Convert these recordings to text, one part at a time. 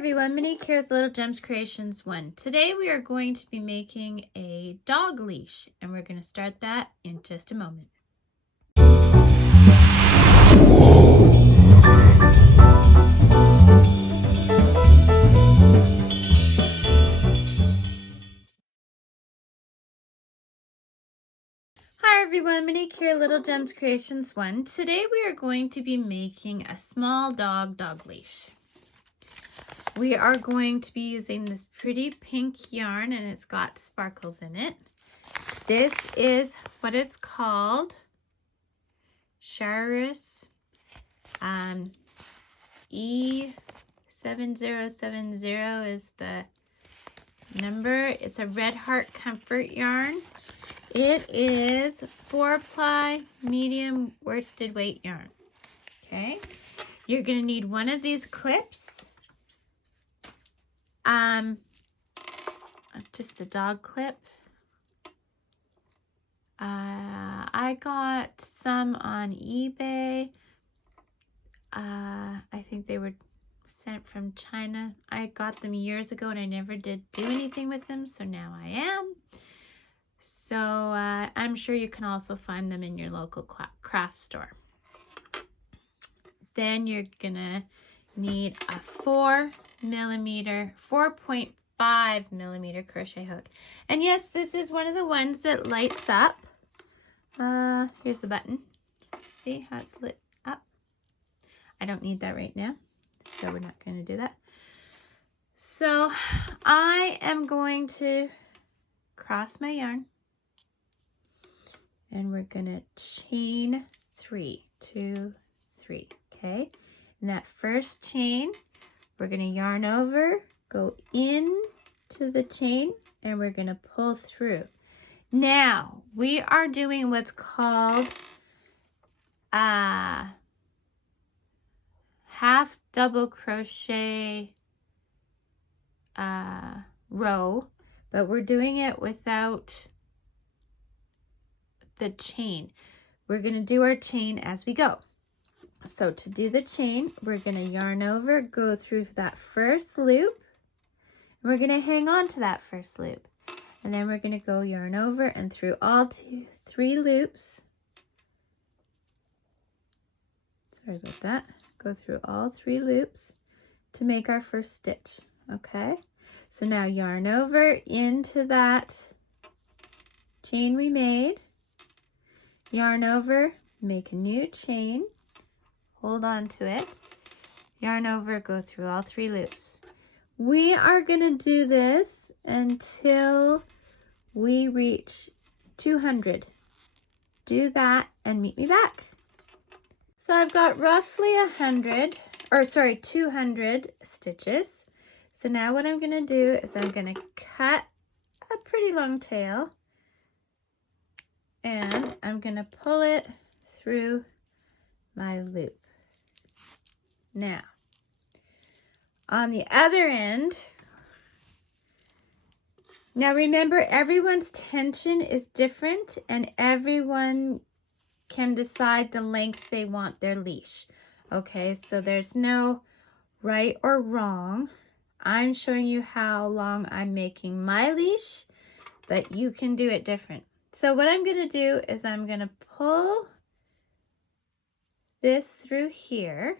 everyone, Monique here with Little Gems Creations 1. Today we are going to be making a dog leash, and we're going to start that in just a moment. Hi everyone, Monique here, Little Gems Creations 1. Today we are going to be making a small dog leash. We are going to be using this pretty pink yarn, and it's got sparkles in it. This is what it's called. Charus E7070 is the number. It's a Red Heart Comfort yarn. It is 4-ply medium worsted weight yarn. Okay, you're gonna need one of these clips. Just a dog clip. I got some on eBay. I think they were sent from China. I got them years ago and I never did do anything with them, so now I am. So I'm sure you can also find them in your local craft store. Then you're gonna need a 4.5 millimeter crochet hook. And yes, this is one of the ones that lights up. Here's the button. See how it's lit up? I don't need that right now, so we're not going to do that. So I am going to cross my yarn, and we're going to chain 3, 2, 3, okay? In that first chain, we're going to yarn over, go into the chain, and we're going to pull through. Now, we are doing what's called half double crochet row, but we're doing it without the chain. We're going to do our chain as we go. So to do the chain, we're going to yarn over, go through that first loop, and we're going to hang on to that first loop. And then we're going to go yarn over and through all 3 loops. Sorry about that. Go through all 3 loops to make our first stitch. Okay, so now yarn over into that chain we made. Yarn over, make a new chain. Hold on to it. Yarn over, go through all 3 loops. We are going to do this until we reach 200. Do that and meet me back. So I've got roughly 200 stitches. So now what I'm going to do is I'm going to cut a pretty long tail, and I'm going to pull it through my loop. Now, on the other end, now remember, everyone's tension is different and everyone can decide the length they want their leash. Okay, so there's no right or wrong. I'm showing you how long I'm making my leash, but you can do it different. So what I'm going to do is I'm going to pull this through here,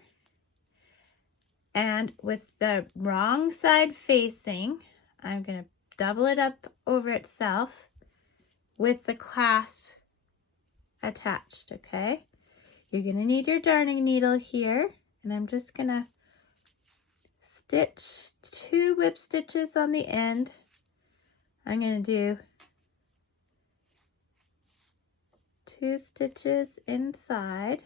and with the wrong side facing, I'm going to double it up over itself with the clasp attached. Okay, you're going to need your darning needle here, and I'm just going to stitch 2 whip stitches on the end. I'm going to do 2 stitches inside,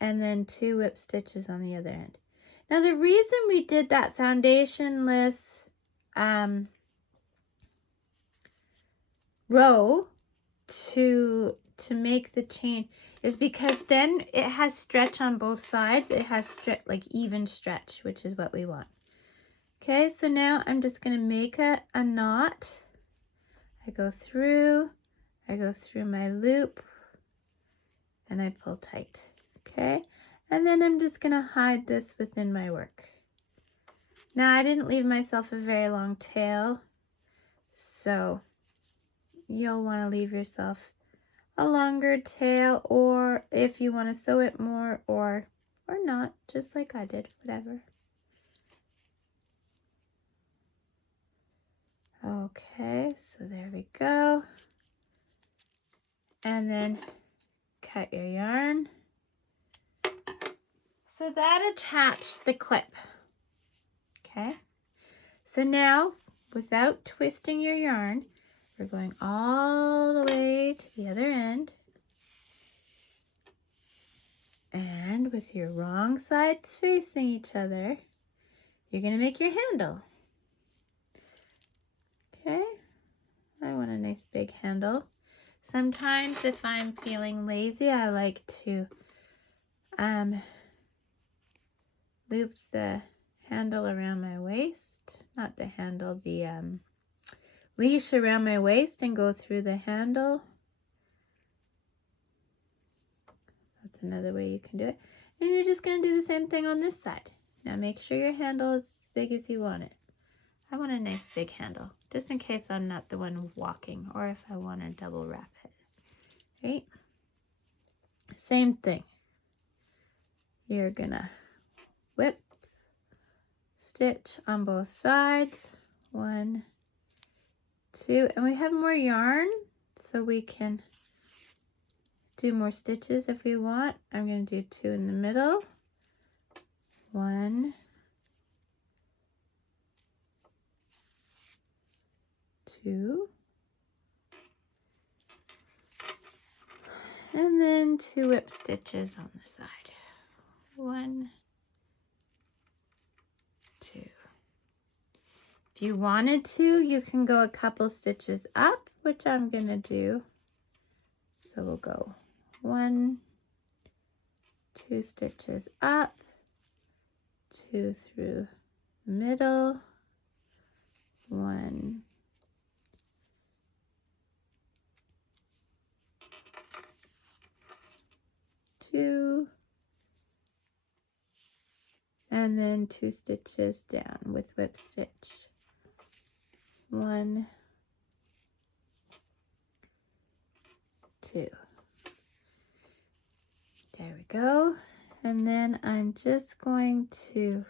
and then 2 whip stitches on the other end. Now the reason we did that foundationless row to make the chain is because then it has stretch on both sides. It has like even stretch, which is what we want. Okay, so now I'm just going to make a knot. I go through my loop, and I pull tight. Okay, And then I'm just going to hide this within my work. Now I didn't leave myself a very long tail, so you'll want to leave yourself a longer tail, or if you want to sew it more or not, just like I did, whatever. Okay, so there we go. And then cut your yarn. So that attached the clip. Okay, so now without twisting your yarn, we're going all the way to the other end. And with your wrong sides facing each other, you're going to make your handle. Okay, I want a nice big handle. Sometimes if I'm feeling lazy, I like to loop the handle around my waist. Not the handle, the leash around my waist and go through the handle. That's another way you can do it. And you're just going to do the same thing on this side. Now make sure your handle is as big as you want it. I want a nice big handle, just in case I'm not the one walking, or if I want to double wrap it. Right? Same thing. You're gonna whip, stitch on both sides. 1, 2, and we have more yarn, so we can do more stitches if we want. I'm going to do 2 in the middle. 1, 2, and then 2 whip stitches on the side. 1, 2. If you wanted to, you can go a couple stitches up, which I'm going to do. So we'll go 1, 2 stitches up, 2 through the middle, 1, 2, and then 2 stitches down with whip stitch. 1, 2. There we go. And then I'm just going to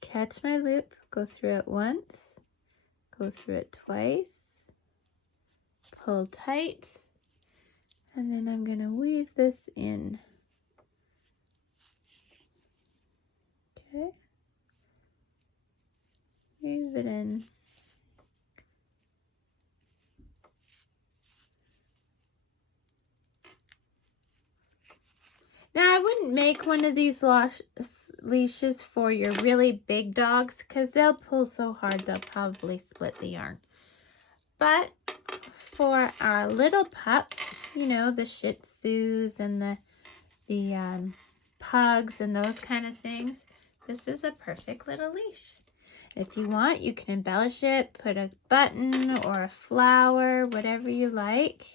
catch my loop, go through it once, go through it twice, pull tight, and then I'm going to weave this in. Okay. Weave it in. Now I wouldn't make one of these leashes for your really big dogs because they'll pull so hard they'll probably split the yarn. But for our little pups, you know, the Shih Tzus and the pugs and those kind of things, this is a perfect little leash. If you want, you can embellish it, put a button or a flower, whatever you like,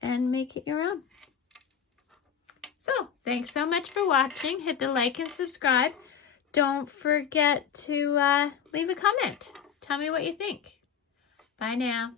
and make it your own. So, thanks so much for watching. Hit the like and subscribe. Don't forget to leave a comment. Tell me what you think. Bye now.